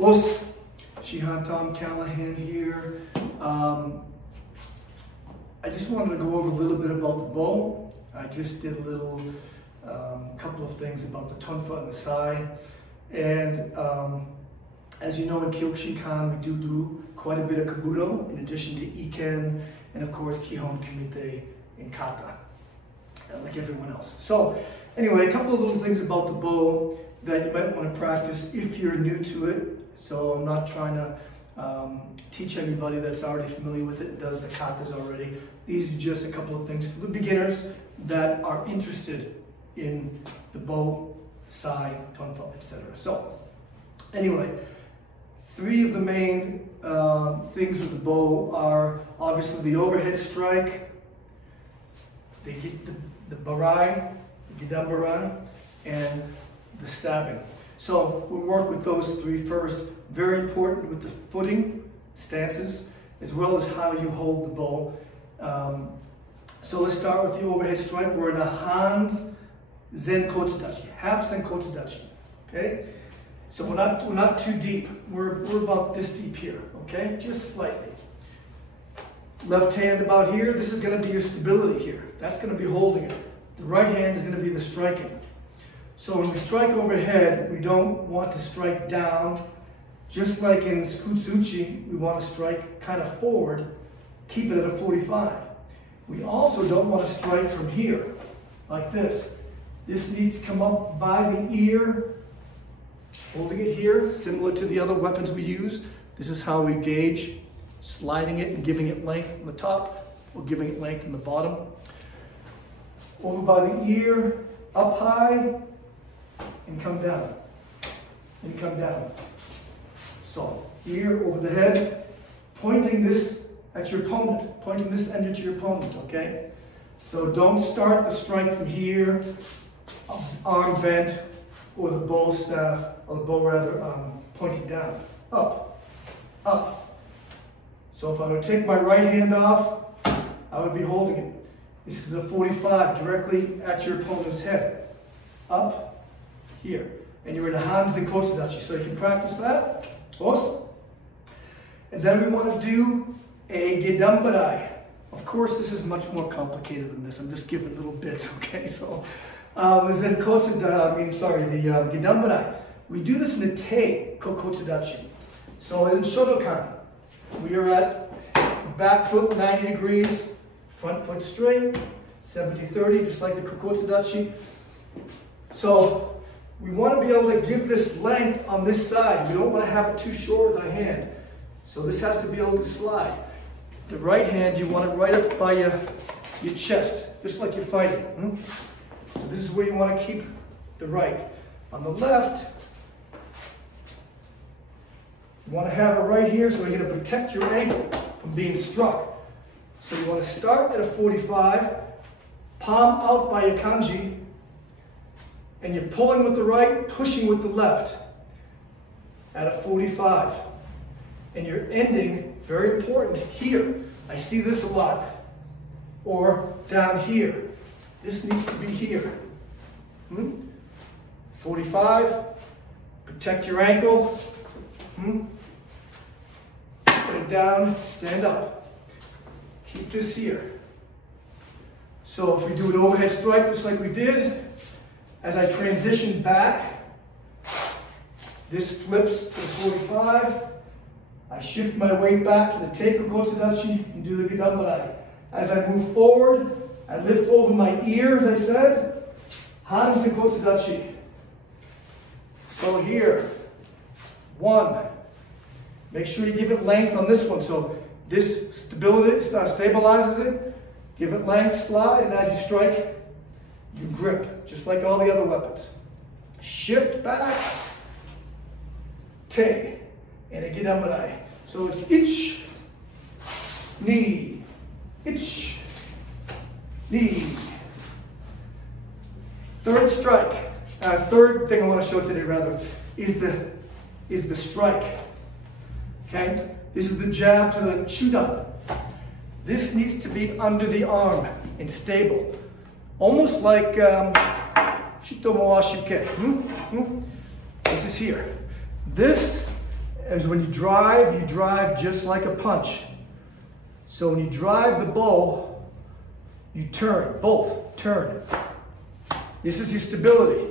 Us, Shihan Tom Callahan here. I just wanted to go over a little bit about the bow. I just did a little, couple of things about the tonfa and the sai. And as you know, in Kyokushinkan, we do quite a bit of kabuto, in addition to iken, and of course, kihon, kumite, and kata, like everyone else. So anyway, a couple of little things about the bow that you might want to practice if you're new to it. So I'm not trying to teach anybody that's already familiar with it and does the katas already. These are just a couple of things for the beginners that are interested in the bow, sai, tonfa, etc. So anyway, three of the main things with the bow are obviously the overhead strike, the barai, the gidam barai, and the stabbing. So we'll work with those three first. Very important with the footing, stances, as well as how you hold the bow. So let's start with the overhead strike. We're in a Han's Zen Kotsudachi, half Zen Kotsudachi, okay? So we're not too deep. We're about this deep here, okay? Just slightly. Left hand about here. This is going to be your stability here. That's going to be holding it. The right hand is going to be the striking. So when we strike overhead, we don't want to strike down. Just like in Skutsuchi, we want to strike kind of forward, keep it at a 45. We also don't want to strike from here, like this. This needs to come up by the ear, holding it here, similar to the other weapons we use. This is how we gauge, sliding it and giving it length on the top, or giving it length on the bottom. Over by the ear, up high, and come down, and come down. So, ear over the head, pointing this at your opponent, pointing this end at your opponent, okay? So don't start the strike from here, arm bent, or the bow staff, or the bow rather, pointing down, up, up. So if I would take my right hand off, I would be holding it. This is a 45 directly at your opponent's head, up, here. And you're in a Han's Zen Kotsudachi, so you can practice that. Awesome. And then we want to do a gidam barai. Of course, this is much more complicated than this. I'm just giving little bits, okay? So, the Zen Kotsudachi, the gidam barai. We do this in a Tei Kokotsudachi. So as in Shodokan, we are at back foot 90 degrees, front foot straight, 70-30, just like the Kokotsudachi. So we want to be able to give this length on this side. We don't want to have it too short with our hand. So this has to be able to slide. The right hand, you want it right up by your chest, just like you're fighting. So this is where you want to keep the right. On the left, you want to have it right here, so you're going to protect your ankle from being struck. So you want to start at a 45, palm out by your kanji, and you're pulling with the right, pushing with the left at a 45. And you're ending, very important, here. I see this a lot. Or down here. This needs to be here. 45, protect your ankle. Put it down, stand up. Keep this here. So if we do an overhead strike just like we did, as I transition back, this flips to the 45. I shift my weight back to the Tei Kokotsudachi and do the gidam barai. As I move forward, I lift over my ear, as I said, Han's Zen Kotsudachi. So here, 1. Make sure you give it length on this one. So this stability stabilizes it. Give it length, slide, and as you strike, you grip, just like all the other weapons. Shift back, Tei, and a gidam barai. So it's ich, knee, ich, knee. Third strike, third thing I want to show today rather, is the strike. Okay? This is the jab to the chudan. This needs to be under the arm and stable. Almost like Shitomo Ashuke. This is here. This is when you drive just like a punch. So when you drive the bow, you turn, both turn. This is your stability,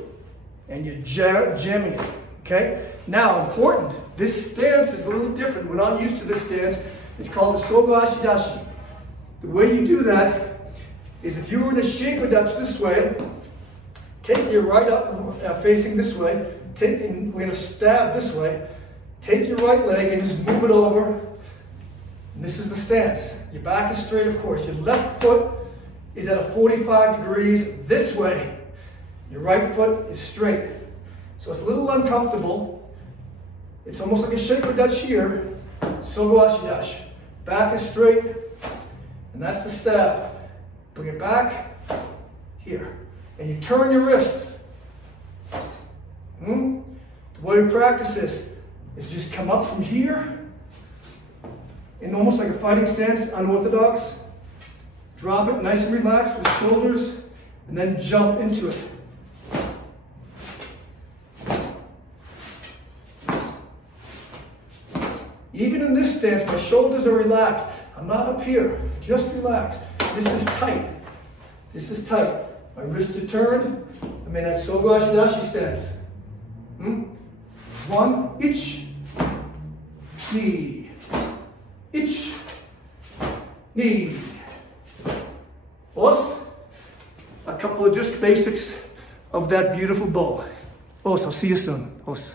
and you're jamming it, okay? Now, important, this stance is a little different. We're not used to this stance. It's called the Sogo Ashidashi. The way you do that is if you were in a Shakudachi this way, take your right up, facing this way, and we're gonna stab this way, take your right leg and just move it over. And this is the stance. Your back is straight, of course. Your left foot is at a 45 degrees this way. Your right foot is straight. So it's a little uncomfortable. It's almost like a Shakudachi here. Sogo Ashidashi. Back is straight, and that's the stab. Bring it back, here. And you turn your wrists. The way we practice this is just come up from here, in almost like a fighting stance, unorthodox. Drop it nice and relaxed with the shoulders, and then jump into it. Even in this stance, my shoulders are relaxed. I'm not up here, just relaxed. This is tight. This is tight. My wrists are turned. I'm in that Sogo Ashidashi stance. 1, ich, knee, ich, knee. Os. A couple of just basics of that beautiful bow. Os, I'll see you soon. Os.